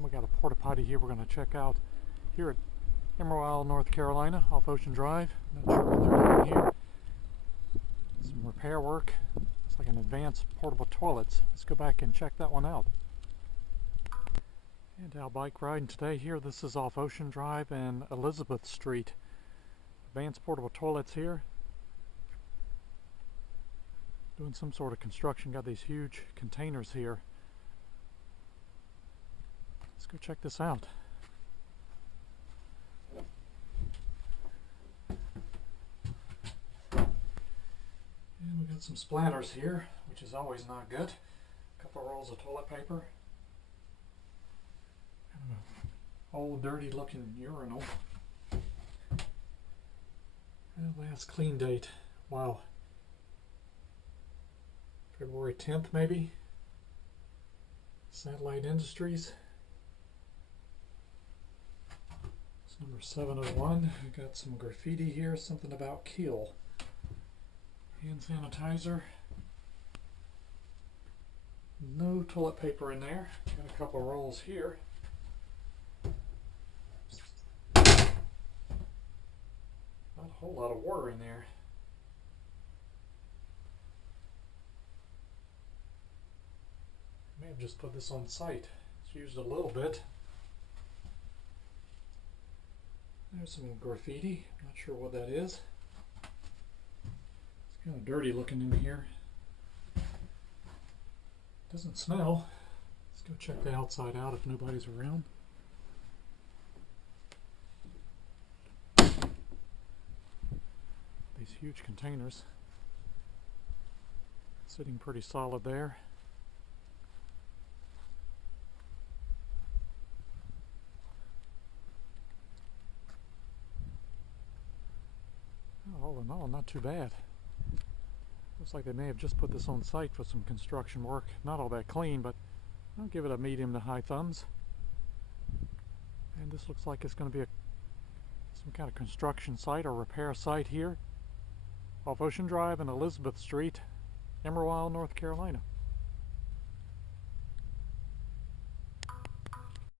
And we got a porta potty here we're going to check out here at Remodel, North Carolina, off Ocean Drive. Not sure what they're doing here. Some repair work. It's like an Advanced Porta Toilets. Let's go back and check that one out. And our bike riding today here. This is off Ocean Drive and Elizabeth Street. Advanced Porta Toilets here. Doing some sort of construction. Got these huge containers here. Let's go check this out. And we got some splatters here, which is always not good. A couple rolls of toilet paper. Kind of an old dirty looking urinal. And last clean date. Wow. February 10th maybe. Satellite Industries. It's number 701. We got some graffiti here, something about Keel. Hand sanitizer. No toilet paper in there. Got a couple rolls here. Not a whole lot of water in there. May have just put this on site. It's used a little bit. There's some graffiti. Not sure what that is. It's kind of dirty looking in here. Doesn't smell. Let's go check the outside out if nobody's around. These huge containers. Sitting pretty solid there. All in all, not too bad. Looks like they may have just put this on site for some construction work. Not all that clean, but I'll give it a medium to high thumbs. And this looks like it's going to be some kind of construction site or repair site here off Ocean Drive and Elizabeth Street, Remodel, North Carolina.